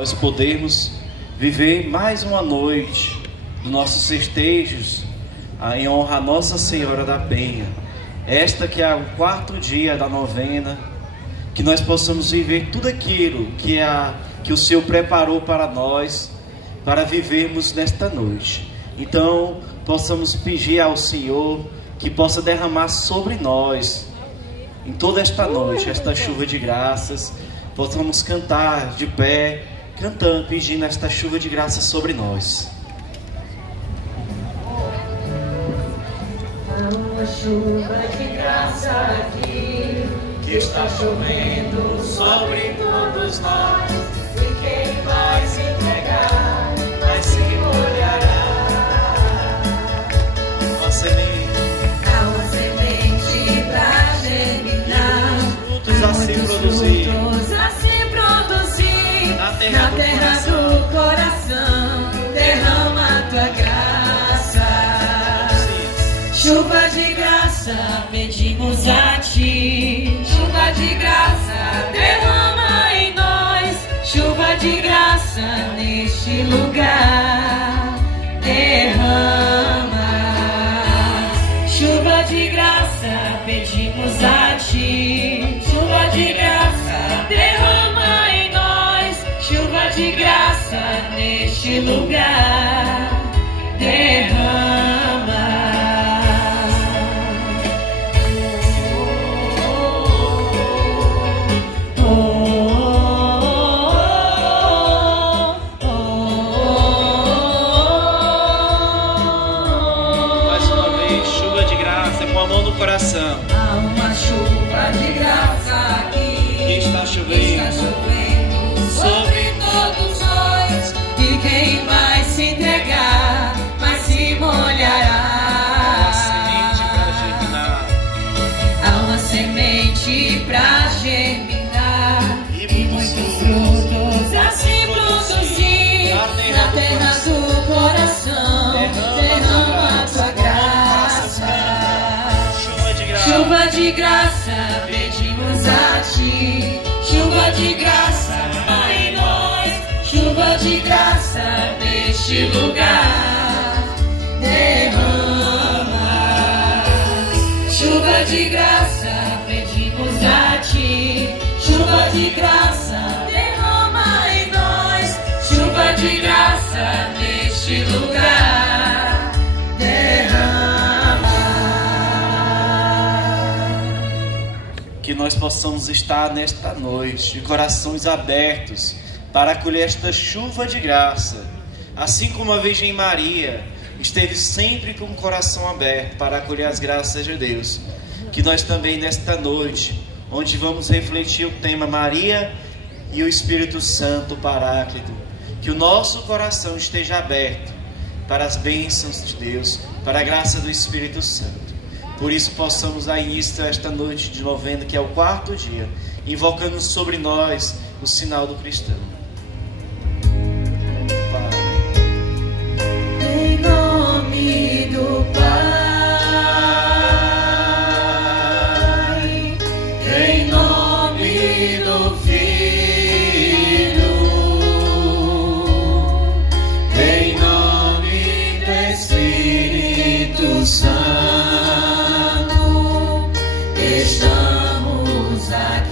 Nós podemos viver mais uma noite dos nossos festejos em honra a Nossa Senhora da Penha. Esta que é o 4º dia da novena, que nós possamos viver tudo aquilo que o Senhor preparou para nós, para vivermos nesta noite. Então, possamos pedir ao Senhor que possa derramar sobre nós, em toda esta noite, esta chuva de graças. Possamos cantar de pé, cantando, pedindo esta chuva de graça sobre nós. Há uma chuva de graça aqui, que está chovendo sobre todos nós. E quem vai se entregar, vai se molhará. Há uma semente pra germinar, frutos a se produzir. Na terra do coração, derrama a tua graça. Chuva de graça, pedimos a ti. Chuva de graça, derrama em nós. Chuva de graça neste lugar, derrama. Chuva de graça, pedimos a ti. Chuva de graça, derrama em nós. Chuva de graça neste lugar, derrama. Mais uma vez, chuva de graça, com a mão no coração. Há uma chuva de graça aqui, Que está chovendo sobre todos nós. E quem vai se entregar, vai se molhará. Há uma semente para germinar, Há uma semente pra germinar e muitos frutos a se produzir. Na terra do coração, derrama a tua graça. Chuva de graça, pedimos a ti. Chuva de graça, em nós. Chuva de graça neste lugar, derrama. Chuva de graça, pedimos a ti. Chuva de graça, derrama em nós. Chuva de graça neste lugar, derrama. que nós possamos estar nesta noite de corações abertos para acolher esta chuva de graça, assim como a Virgem Maria esteve sempre com o coração aberto para acolher as graças de Deus. Que nós também nesta noite, onde vamos refletir o tema Maria e o Espírito Santo Paráclito, que o nosso coração esteja aberto para as bênçãos de Deus, para a graça do Espírito Santo. Por isso possamos dar início a esta noite de novena, que é o 4º dia, invocando sobre nós o sinal do cristão. Em nome do Pai, em nome do Filho, em nome do Espírito Santo, estamos aqui.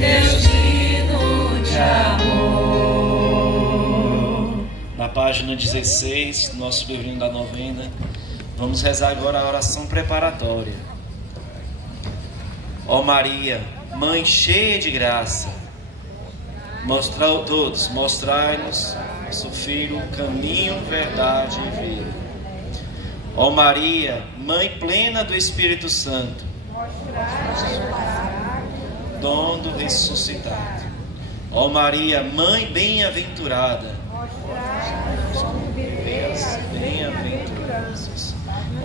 Deus digno de amor. Na página 16 do nosso livrinho da novena, vamos rezar agora a oração preparatória. Ó Maria, Mãe cheia de graça, mostrai-nos, nosso Filho, o caminho, verdade e vida. Ó Maria, Mãe plena do Espírito Santo, dom do ressuscitado. Ó Maria, Mãe bem-aventurada, bem-aventuradas.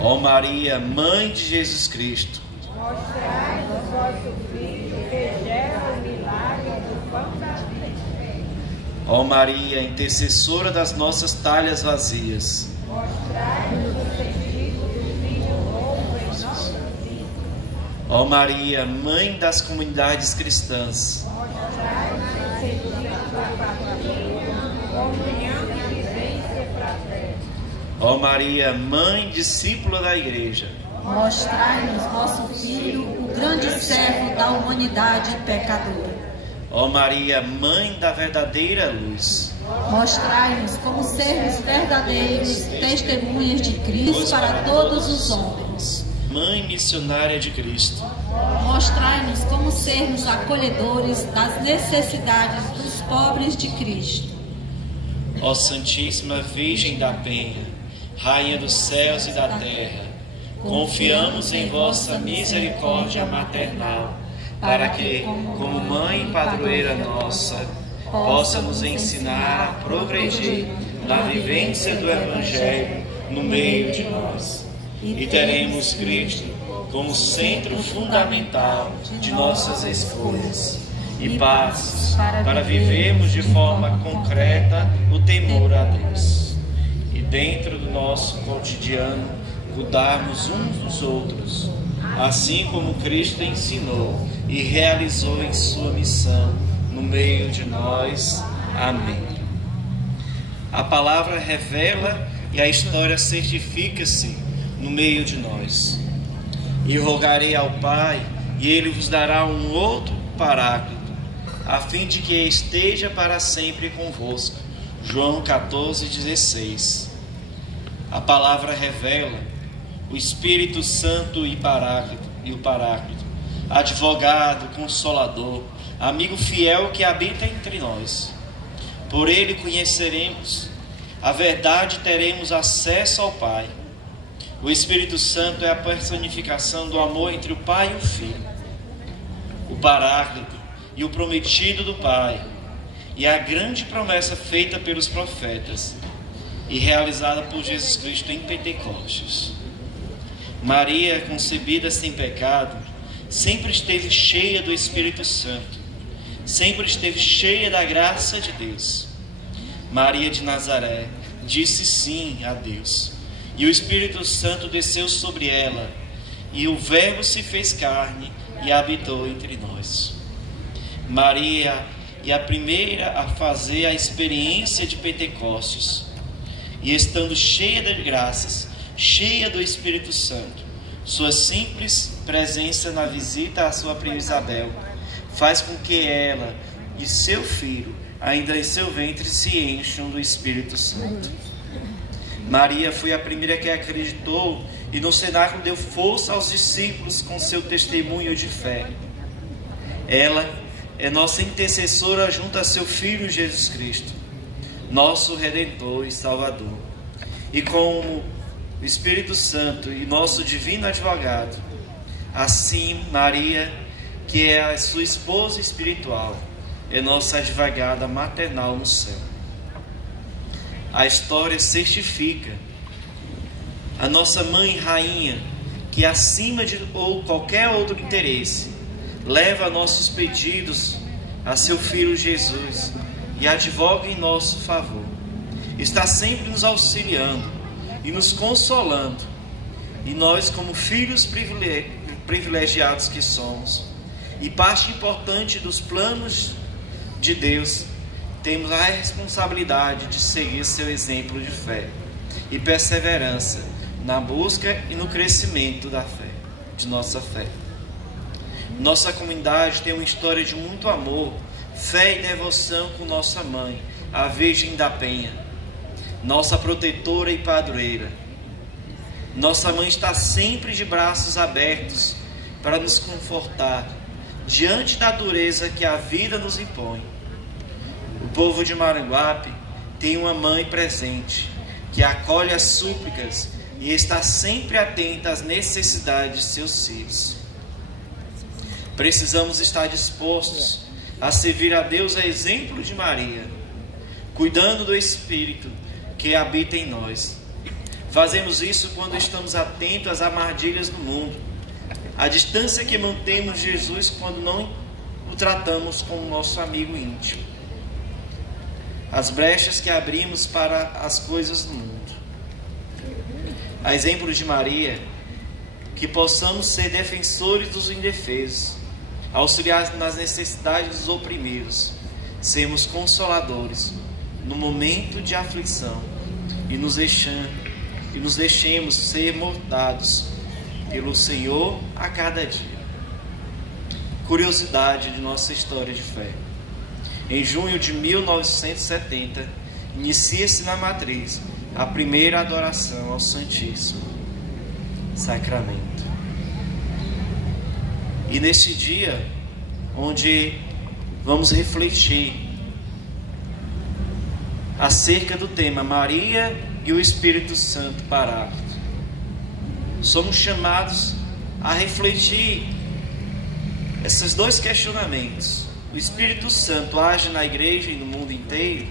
Ó Maria, Mãe de Jesus Cristo, mostrai-nos vosso Filho, que gera o milagre do pão da vida. ó Maria, intercessora das nossas talhas vazias, Mostrai-nos o sentido do Filho novo em nossas vidas. ó Maria, Mãe das comunidades cristãs, Mostrai-nos o sentido da família, comunhão e vivência fraterna. ó Maria, Mãe discípula da Igreja, Mostrai-nos vosso Filho, o grande servo da humanidade pecadora. ó Maria, Mãe da verdadeira luz, Mostrai-nos como sermos verdadeiros testemunhas de Cristo para todos os homens. Mãe missionária de Cristo, Mostrai-nos como sermos acolhedores das necessidades dos pobres de Cristo. ó Santíssima Virgem da Penha, Rainha dos céus e da terra, confiamos em vossa misericórdia maternal, para que, como mãe e padroeira nossa, possa nos ensinar a progredir na vivência do Evangelho no meio de nós. E teremos Cristo como centro fundamental de nossas escolhas e passos para vivermos de forma concreta o temor a Deus. E dentro do nosso cotidiano, cuidarmos uns dos outros, assim como Cristo ensinou e realizou em sua missão no meio de nós. Amém. A palavra revela e a história certifica-se no meio de nós. E rogarei ao Pai, e Ele vos dará um outro Paráclito, a fim de que esteja para sempre convosco. João 14,16. A palavra revela o Espírito Santo e o Paráclito, advogado, consolador, amigo fiel que habita entre nós. Por ele conheceremos a verdade e teremos acesso ao Pai. O Espírito Santo é a personificação do amor entre o Pai e o Filho. O Paráclito e o prometido do Pai, e a grande promessa feita pelos profetas e realizada por Jesus Cristo em Pentecostes. Maria, concebida sem pecado, sempre esteve cheia do Espírito Santo, sempre esteve cheia da graça de Deus. Maria de Nazaré disse sim a Deus, e o Espírito Santo desceu sobre ela, e o Verbo se fez carne e habitou entre nós. Maria é a primeira a fazer a experiência de Pentecostes, e estando cheia de graças, cheia do Espírito Santo, sua simples presença na visita à sua prima Isabel faz com que ela e seu filho, ainda em seu ventre, se encham do Espírito Santo. Maria foi a primeira que acreditou e no cenáculo deu força aos discípulos com seu testemunho de fé. Ela é nossa intercessora junto a seu Filho Jesus Cristo, nosso Redentor e Salvador. E como o Espírito Santo e nosso divino advogado, assim Maria, que é a sua esposa espiritual, é nossa advogada maternal no céu. A história certifica a nossa mãe rainha, que acima de qualquer outro interesse, leva nossos pedidos a seu Filho Jesus e advoga em nosso favor. Está sempre nos auxiliando e nos consolando. E nós, como filhos privilegiados que somos, e parte importante dos planos de Deus, temos a responsabilidade de seguir seu exemplo de fé e perseverança na busca e no crescimento da fé, de nossa fé. Nossa comunidade tem uma história de muito amor, fé e devoção com nossa mãe, a Virgem da Penha, nossa protetora e padroeira. Nossa mãe está sempre de braços abertos para nos confortar diante da dureza que a vida nos impõe. O povo de Maranguape tem uma mãe presente, que acolhe as súplicas e está sempre atenta às necessidades de seus filhos. Precisamos estar dispostos a servir a Deus a exemplo de Maria, cuidando do Espírito que habita em nós. Fazemos isso quando estamos atentos às armadilhas do mundo, a distância que mantemos de Jesus quando não o tratamos como nosso amigo íntimo, as brechas que abrimos para as coisas do mundo. A exemplo de Maria, que possamos ser defensores dos indefesos, auxiliar nas necessidades dos oprimidos, sermos consoladores no momento de aflição e nos deixemos ser moldados pelo Senhor a cada dia. Curiosidade de nossa história de fé. Em junho de 1970, inicia-se na matriz a primeira adoração ao Santíssimo Sacramento. E nesse dia, onde vamos refletir acerca do tema Maria e o Espírito Santo Paráclito, somos chamados a refletir esses dois questionamentos. O Espírito Santo age na igreja e no mundo inteiro,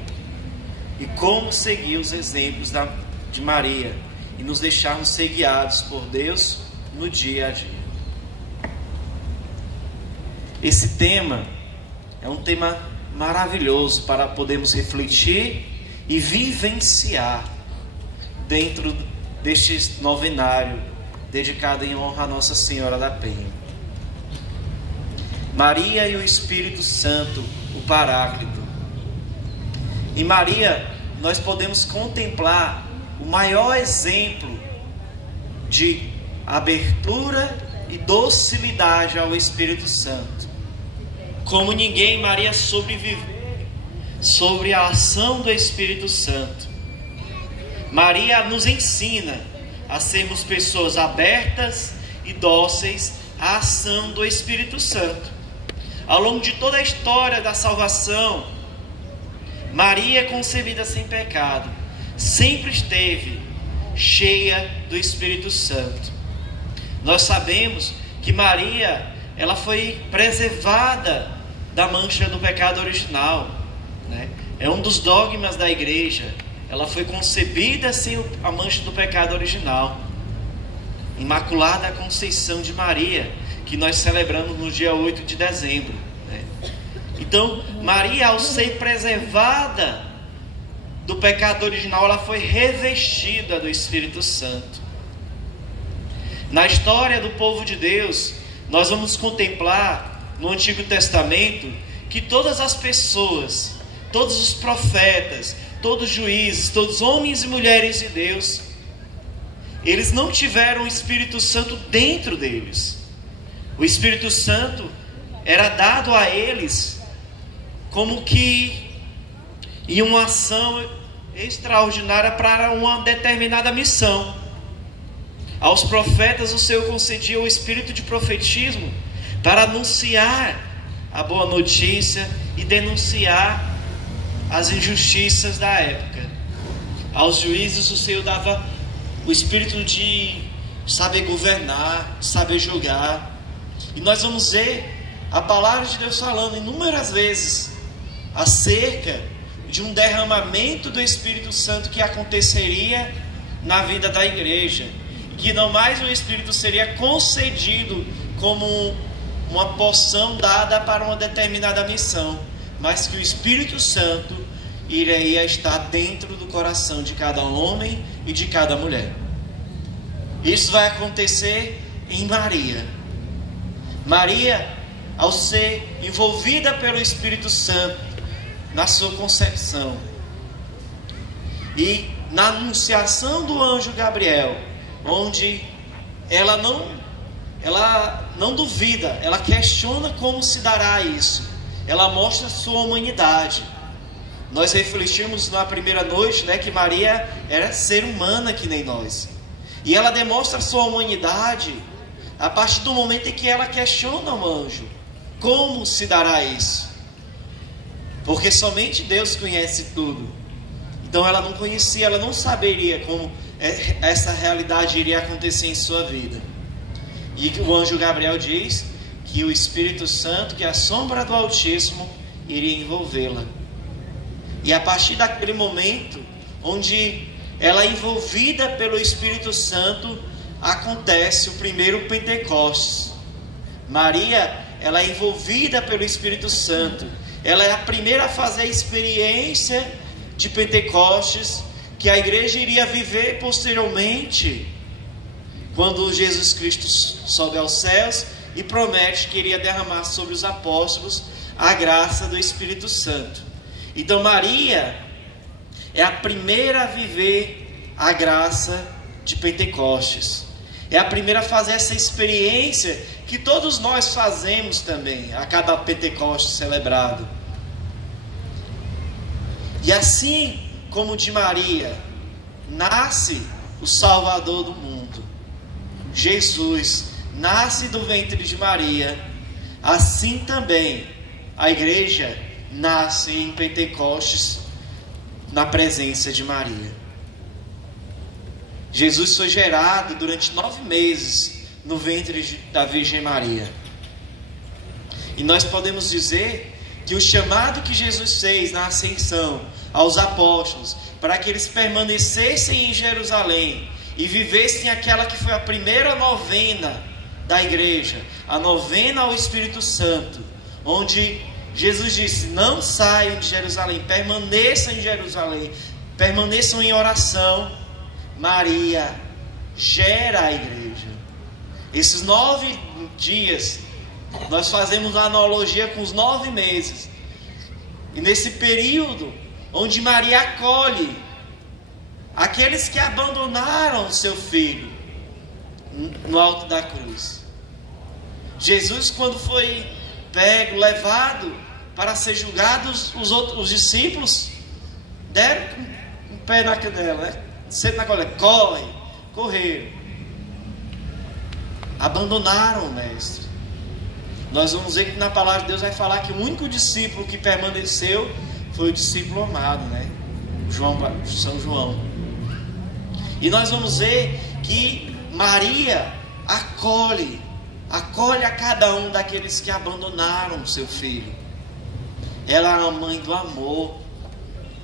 e como seguir os exemplos de Maria e nos deixarmos ser guiados por Deus no dia a dia. Esse tema é um tema maravilhoso para podermos refletir e vivenciar dentro deste novenário dedicado em honra a Nossa Senhora da Penha. Maria e o Espírito Santo, o Paráclito. Em Maria, nós podemos contemplar o maior exemplo de abertura e docilidade ao Espírito Santo. Como ninguém, Maria sobreviver sobre a ação do Espírito Santo. Maria nos ensina a sermos pessoas abertas e dóceis à ação do Espírito Santo. Ao longo de toda a história da salvação, Maria, concebida sem pecado, sempre esteve cheia do Espírito Santo. Nós sabemos que Maria, ela foi preservada da mancha do pecado original, né? É um dos dogmas da igreja. Ela foi concebida sem a mancha do pecado original. Imaculada Conceição de Maria, que nós celebramos no dia 8 de dezembro, né? Então, Maria, ao ser preservada do pecado original, ela foi revestida do Espírito Santo. Na história do povo de Deus, nós vamos contemplar no Antigo Testamento que todas as pessoas, todos os profetas, todos os juízes, todos os homens e mulheres de Deus, eles não tiveram o Espírito Santo dentro deles. O Espírito Santo era dado a eles como que em uma ação extraordinária para uma determinada missão. Aos profetas o Senhor concedia o espírito de profetismo para anunciar a boa notícia e denunciar as injustiças da época. Aos juízes o Senhor dava o espírito de saber governar, saber julgar. E nós vamos ver a palavra de Deus falando inúmeras vezes acerca de um derramamento do Espírito Santo que aconteceria na vida da igreja, que não mais o Espírito seria concedido como uma porção dada para uma determinada missão, mas que o Espírito Santo iria estar dentro do coração de cada homem e de cada mulher. Isso vai acontecer em Maria. Maria, ao ser envolvida pelo Espírito Santo na sua concepção e na anunciação do anjo Gabriel, onde ela ela não duvida, ela questiona como se dará isso. Ela mostra sua humanidade. Nós refletimos na primeira noite, né, que Maria era ser humana que nem nós. E ela demonstra sua humanidade a partir do momento em que ela questiona o anjo. Como se dará isso? Porque somente Deus conhece tudo. Então ela não conhecia, ela não saberia como essa realidade iria acontecer em sua vida. E o anjo Gabriel diz que o Espírito Santo, que é a sombra do Altíssimo, iria envolvê-la. E a partir daquele momento, onde ela é envolvida pelo Espírito Santo, acontece o primeiro Pentecostes. Maria, ela é envolvida pelo Espírito Santo. Ela é a primeira a fazer a experiência de Pentecostes, que a igreja iria viver posteriormente, quando Jesus Cristo sobe aos céus e promete que iria derramar sobre os apóstolos a graça do Espírito Santo. Então Maria é a primeira a viver a graça de Pentecostes. É a primeira a fazer essa experiência que todos nós fazemos também a cada Pentecostes celebrado. E assim como de Maria nasce o Salvador do mundo, Jesus nasce do ventre de Maria, assim também a igreja nasce em Pentecostes na presença de Maria. Jesus foi gerado durante 9 meses no ventre da Virgem Maria. E nós podemos dizer que o chamado que Jesus fez na ascensão aos apóstolos, para que eles permanecessem em Jerusalém e vivessem aquela que foi a primeira novena da igreja, a novena ao Espírito Santo, onde Jesus disse: não saiam de Jerusalém, permaneçam em Jerusalém, permaneçam em oração. Maria gera a igreja. Esses 9 dias, nós fazemos a analogia com os 9 meses. E nesse período, onde Maria acolhe aqueles que abandonaram seu filho no alto da cruz. Jesus, quando foi pego, levado para ser julgado, os discípulos deram um pé na canela, né? Sempre na colher, correram, abandonaram o mestre. Nós vamos ver que na palavra de Deus vai falar que o único discípulo que permaneceu foi o discípulo amado, né? São João. E nós vamos ver que Maria acolhe a cada um daqueles que abandonaram o seu filho. Ela é a mãe do amor.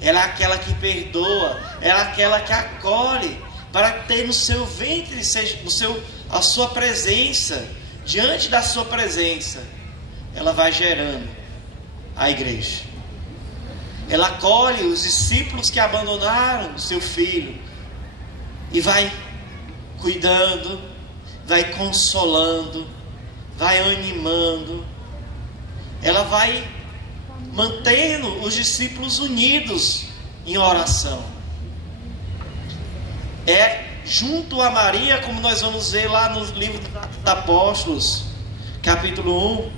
Ela é aquela que perdoa. Ela é aquela que acolhe, para ter no seu ventre a sua presença. Diante da sua presença, ela vai gerando a igreja. Ela acolhe os discípulos que abandonaram o seu filho e vai cuidando, vai consolando, vai animando. Ela vai mantendo os discípulos unidos em oração. É junto a Maria, como nós vamos ver lá no livro dos Apóstolos, capítulo 1,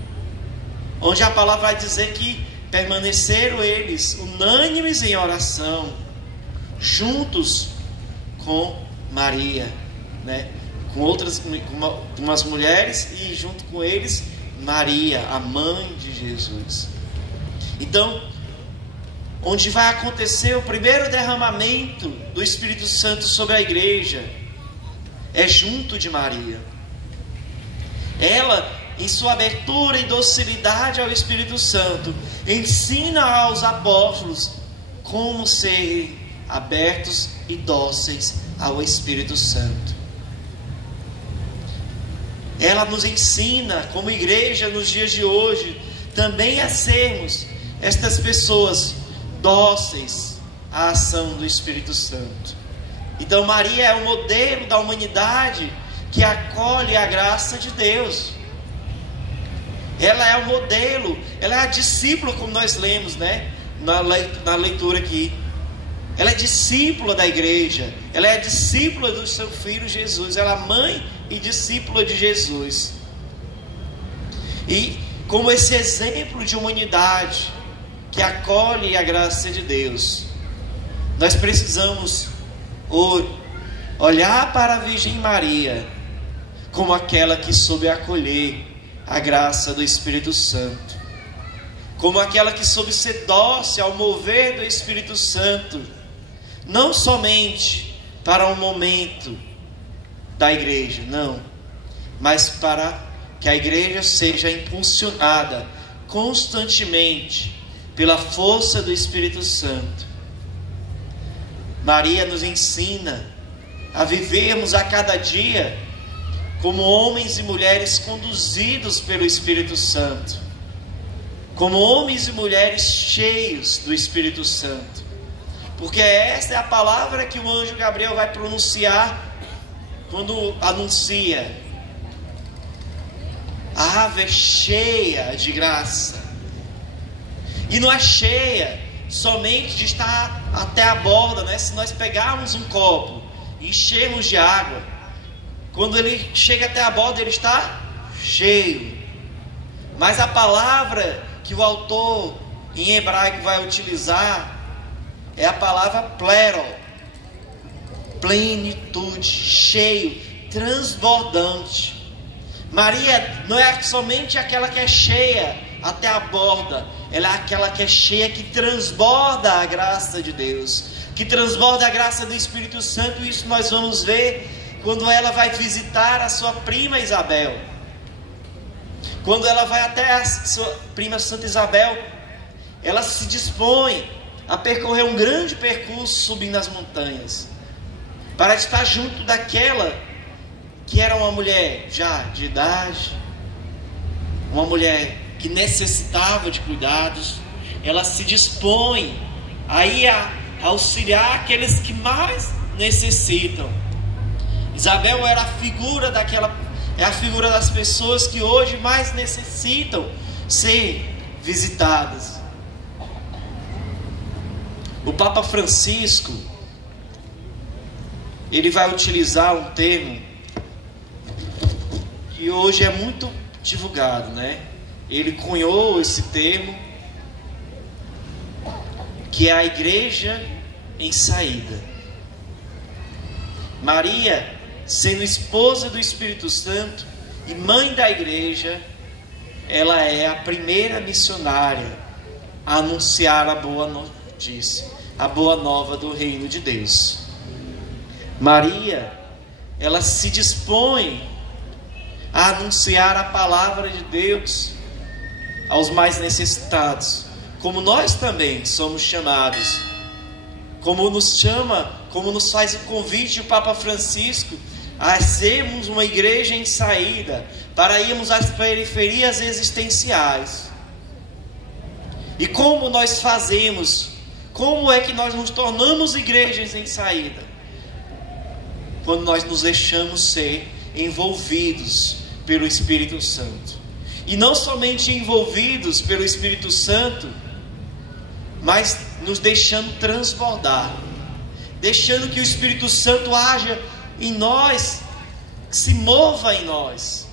onde a palavra vai dizer que permaneceram eles unânimes em oração, juntos com Maria, né? Com umas mulheres, e junto com eles Maria, a mãe de Jesus. Então, onde vai acontecer o primeiro derramamento do Espírito Santo sobre a igreja, é junto de Maria. Ela, em sua abertura e docilidade ao Espírito Santo, ensina aos apóstolos como serem abertos e dóceis ao Espírito Santo. Ela nos ensina, como igreja nos dias de hoje, também a sermos estas pessoas dóceis à ação do Espírito Santo. Então Maria é o modelo da humanidade que acolhe a graça de Deus. Ela é o modelo, ela é a discípula, como nós lemos, né? Na leitura aqui. ela é discípula da igreja, ela é discípula do seu filho Jesus, ela é mãe e discípula de Jesus. E como esse exemplo de humanidade que acolhe a graça de Deus, nós precisamos olhar para a Virgem Maria como aquela que soube acolher a graça do Espírito Santo, como aquela que soube ser dócil ao mover do Espírito Santo, não somente para um momento da igreja, não, mas para que a igreja seja impulsionada constantemente pela força do Espírito Santo. Maria nos ensina a vivermos a cada dia como homens e mulheres conduzidos pelo Espírito Santo, como homens e mulheres cheios do Espírito Santo, porque esta é a palavra que o anjo Gabriel vai pronunciar quando anuncia: a ave cheia de graça. E não é cheia somente de estar até a borda, né? Se nós pegarmos um copo e enchermos de água, quando ele chega até a borda, ele está cheio. Mas a palavra que o autor em hebraico vai utilizar é a palavra plero, plenitude, cheio, transbordante. Maria não é somente aquela que é cheia até a borda, ela é aquela que é cheia, que transborda a graça de Deus, que transborda a graça do Espírito Santo. Isso nós vamos ver quando ela vai visitar a sua prima Isabel. Quando ela vai até a sua prima Santa Isabel, ela se dispõe a percorrer um grande percurso subindo as montanhas, para estar junto daquela que era uma mulher já de idade, uma mulher que necessitava de cuidados. Ela se dispõe aí a auxiliar aqueles que mais necessitam. Isabel era a figura é a figura das pessoas que hoje mais necessitam ser visitadas. O Papa Francisco, ele vai utilizar um termo que hoje é muito divulgado, né? Ele cunhou esse termo, que é a igreja em saída. Maria, sendo esposa do Espírito Santo e mãe da igreja, ela é a primeira missionária a anunciar a boa notícia, a boa nova do reino de Deus. Maria, ela se dispõe a anunciar a palavra de Deus aos mais necessitados, como nós também somos chamados, como nos faz o convite o Papa Francisco a sermos uma igreja em saída, para irmos às periferias existenciais. E como nós fazemos? Como é que nós nos tornamos igrejas em saída? Quando nós nos deixamos ser envolvidos pelo Espírito Santo. E não somente envolvidos pelo Espírito Santo, mas nos deixando transbordar, deixando que o Espírito Santo haja em nós, se mova em nós.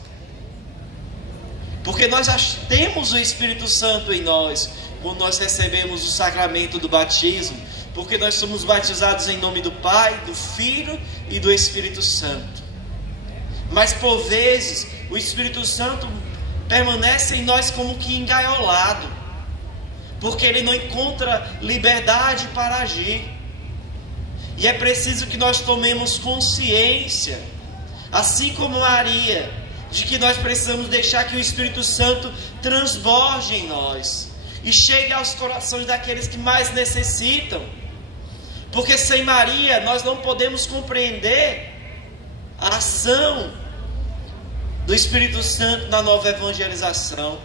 Porque nós já temos o Espírito Santo em nós quando nós recebemos o sacramento do batismo, porque nós somos batizados em nome do Pai, do Filho e do Espírito Santo. Mas por vezes o Espírito Santo permanece em nós como que engaiolado, porque ele não encontra liberdade para agir. E é preciso que nós tomemos consciência, assim como Maria, de que nós precisamos deixar que o Espírito Santo transborde em nós e chegue aos corações daqueles que mais necessitam. Porque sem Maria nós não podemos compreender a ação do Espírito Santo na nova evangelização.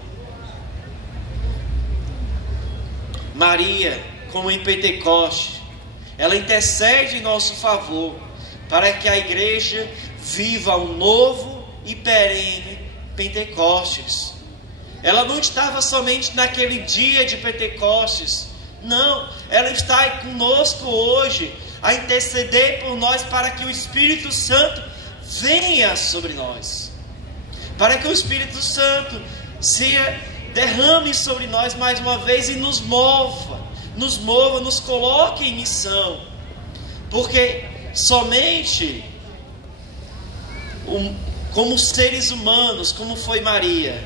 Maria, como em Pentecostes, ela intercede em nosso favor para que a igreja viva um novo e perene Pentecostes. Ela não estava somente naquele dia de Pentecostes, Não, ela está conosco hoje, a interceder por nós para que o Espírito Santo venha sobre nós. Para que o Espírito Santo se derrame sobre nós mais uma vez e nos mova, nos coloque em missão. Porque somente como seres humanos, como foi Maria,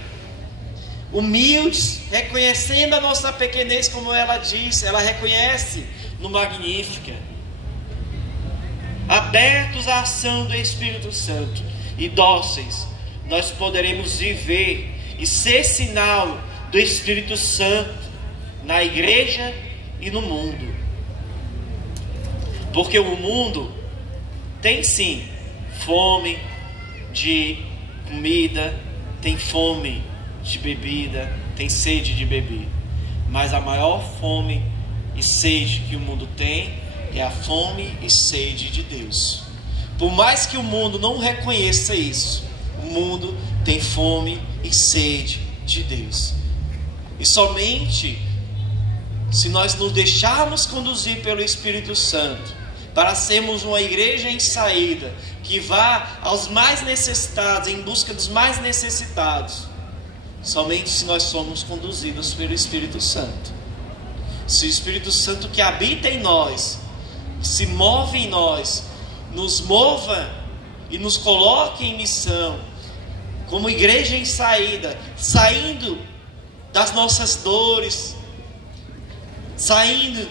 humildes, reconhecendo a nossa pequenez, como ela disse, ela reconhece no Magnífica, abertos à ação do Espírito Santo e dóceis, nós poderemos viver e ser sinal do Espírito Santo na igreja e no mundo. Porque o mundo tem sim fome de comida, tem fome de bebida, tem sede de beber. Mas a maior fome e sede que o mundo tem é a fome e sede de Deus. Por mais que o mundo não reconheça isso, o mundo tem fome e sede de Deus. E somente se nós nos deixarmos conduzir pelo Espírito Santo, para sermos uma igreja em saída, que vá aos mais necessitados, em busca dos mais necessitados, somente se nós somos conduzidos pelo Espírito Santo. Se o Espírito Santo que habita em nós, se move em nós, nos mova e nos coloque em missão, como igreja em saída, saindo das nossas dores, saindo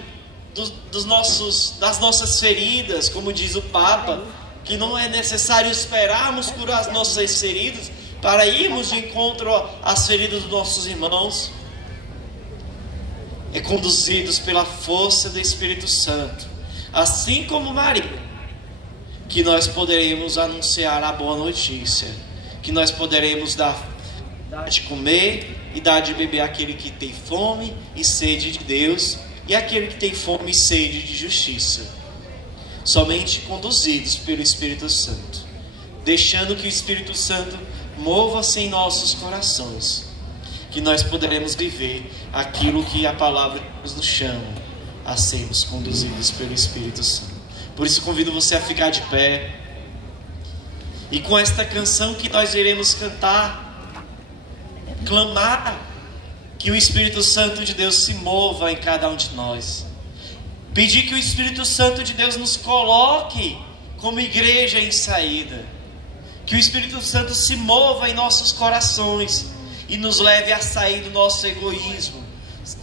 das nossas feridas, como diz o Papa, que não é necessário esperarmos curar as nossas feridas para irmos de encontro às feridas dos nossos irmãos. É conduzidos pela força do Espírito Santo, assim como Maria, que nós poderemos anunciar a boa notícia, que nós poderemos dar de comer e dar de beber àquele que tem fome e sede de Deus, e aquele que tem fome e sede de justiça, somente conduzidos pelo Espírito Santo, deixando que o Espírito Santo mova-se em nossos corações, que nós poderemos viver aquilo que a palavra nos chama a sermos conduzidos pelo Espírito Santo. Por isso convido você a ficar de pé, e com esta canção que nós iremos cantar, clamar que o Espírito Santo de Deus se mova em cada um de nós. Pedir que o Espírito Santo de Deus nos coloque como igreja em saída. Que o Espírito Santo se mova em nossos corações e nos leve a sair do nosso egoísmo,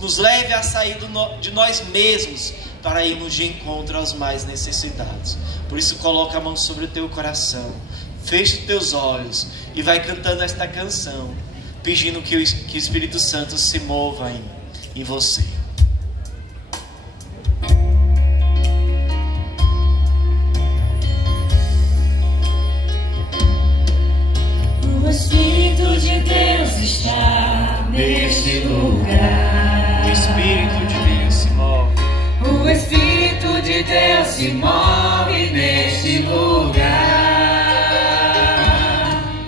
nos leve a sair de nós mesmos para irmos de encontro aos mais necessitados. Por isso coloca a mão sobre o teu coração, fecha os teus olhos e vai cantando esta canção, pedindo que o Espírito Santo se mova em você. O Espírito de Deus está neste lugar. O Espírito de Deus se move. O Espírito de Deus se move neste lugar.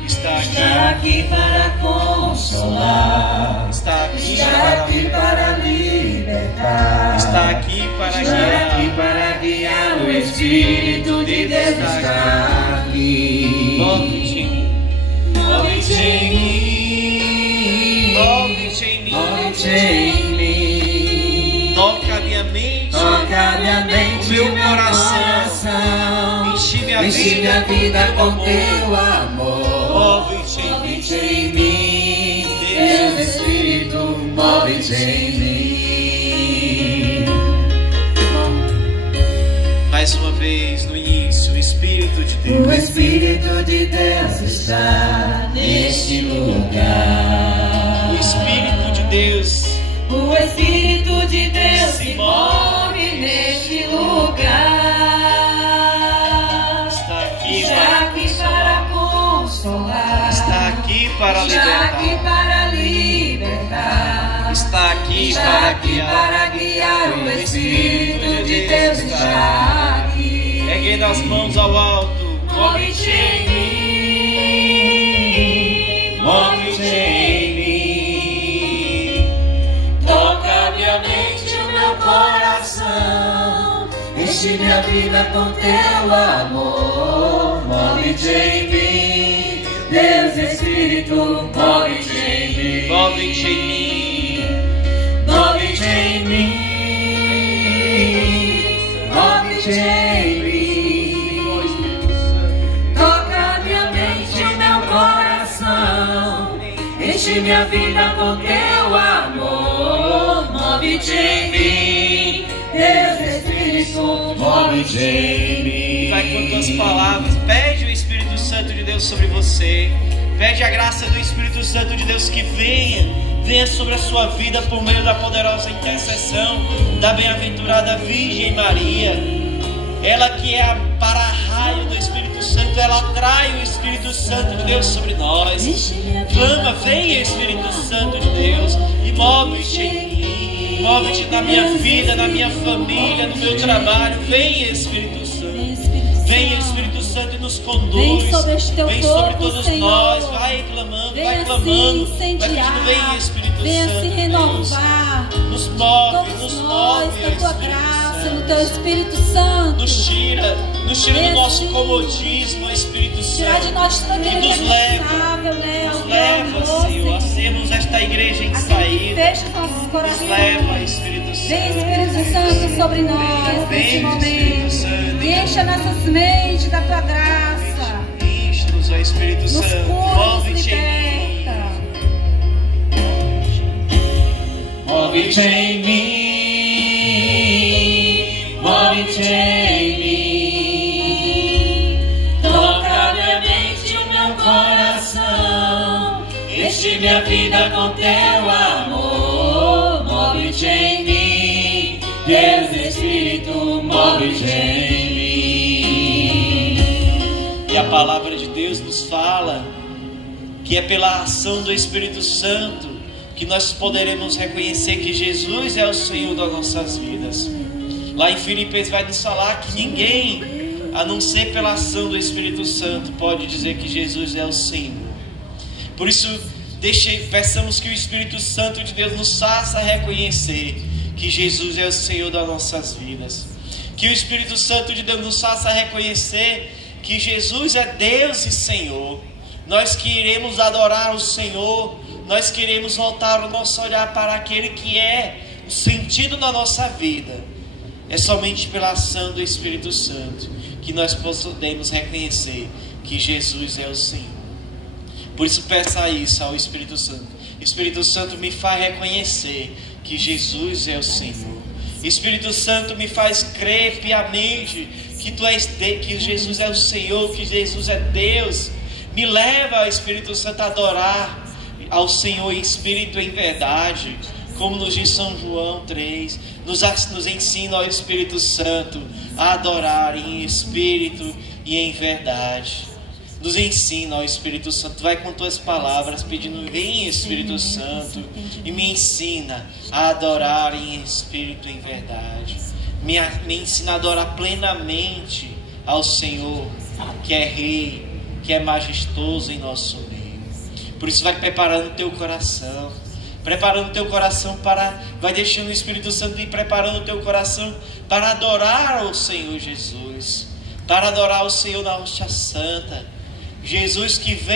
Está aqui para consolar, Está aqui para libertar, Está aqui para guiar. O Espírito de Deus está aqui. Move-te em mim. Move-te em mim. Move-te em mim. Move-te em mim. Toca a minha mente. Toca minha mente, o meu meu coração. Enche minha vida com teu amor. Move-te em mim. Move-te em mim, Deus Espírito, move-te em mim. Mais uma vez no início, o Espírito de Deus. O Espírito de Deus está neste lugar. O Espírito de Deus. O Espírito de Deus se move neste lugar. Está aqui para consolar. Está aqui para libertar. Está aqui para guiar. O Espírito de Deus está aqui. Erguendo as mãos ao alto. Move-te em mim. Move-te em mim. Toca minha mente, o meu coração. enche minha vida com teu amor. Move-te em mim, Deus Espírito, move-te em mim. Move-te em mim. Move-te em mim. Move-te em mim. Toca minha mente e o meu coração. Enche minha vida com teu amor. Move-te em mim, Deus Espírito, move-te em mim. Vai com tuas palavras, pede o Espírito Santo de Deus sobre você. Pede a graça do Espírito Santo de Deus que venha sobre a sua vida por meio da poderosa intercessão da bem-aventurada Virgem Maria. Ela que é a para-raio do Espírito Santo, ela atrai o Espírito Santo de Deus sobre nós. Clama, venha Espírito Santo de Deus e move-te em mim. Move-te na minha vida, na minha família, no meu trabalho. Venha Espírito Santo. Venha Espírito Santo e nos conduz. Vem sobre todos nós. Vai clamando, vai clamando. Vai pedindo, venha Espírito Santo. Venha se renovar. Nos move, Todos nos nós, move. com a tua graça, no teu Espírito Santo. Nos tira do nosso comodismo, Espírito Santo. Tirar de nós tudo aquilo que é impensável, né? Nos leva, Senhor, a sermos esta igreja em saída. Fecha os nossos Nos corações. leva, Espírito Santo. Vem Espírito Santo sobre nós neste Vem, momento. Espírito Santo. E encha nossas mentes da tua graça. Enche-nos, ó Espírito Nos Santo. cura, nos Move-te em mim. liberta. Move-te em mim. Move-te em mim. Toca minha mente e o meu coração. Enche minha vida com teu amor. Move-te em mim, Deus Espírito, move-te em mim. E a palavra de Deus nos fala que é pela ação do Espírito Santo que nós poderemos reconhecer que Jesus é o Senhor das nossas vidas. Lá em Filipenses vai nos falar que ninguém, a não ser pela ação do Espírito Santo, pode dizer que Jesus é o Senhor. Por isso, peçamos que o Espírito Santo de Deus nos faça reconhecer que Jesus é o Senhor das nossas vidas. Que o Espírito Santo de Deus nos faça reconhecer que Jesus é Deus e Senhor. Nós queremos adorar o Senhor, nós queremos voltar o nosso olhar para aquele que é o sentido da nossa vida. É somente pela ação do Espírito Santo que nós podemos reconhecer que Jesus é o Senhor. Por isso peça isso ao Espírito Santo. Espírito Santo, me faz reconhecer que Jesus é o Senhor. Espírito Santo, me faz crer piamente que Jesus é o Senhor, que Jesus é Deus. Me leva, Espírito Santo, a adorar ao Senhor em espírito e em verdade, como nos diz São João 3. Nos ensina, ó Espírito Santo, a adorar em espírito e em verdade. Nos ensina, ó Espírito Santo, vai com tuas palavras pedindo, vem Espírito Santo, e me ensina a adorar em espírito e em verdade. Me ensina a adorar plenamente ao Senhor, que é Rei, que é majestoso em nosso meio. Por isso vai preparando o teu coração, vai deixando o Espírito Santo ir preparando o teu coração para adorar o Senhor Jesus, para adorar o Senhor na hóstia santa. Jesus que vem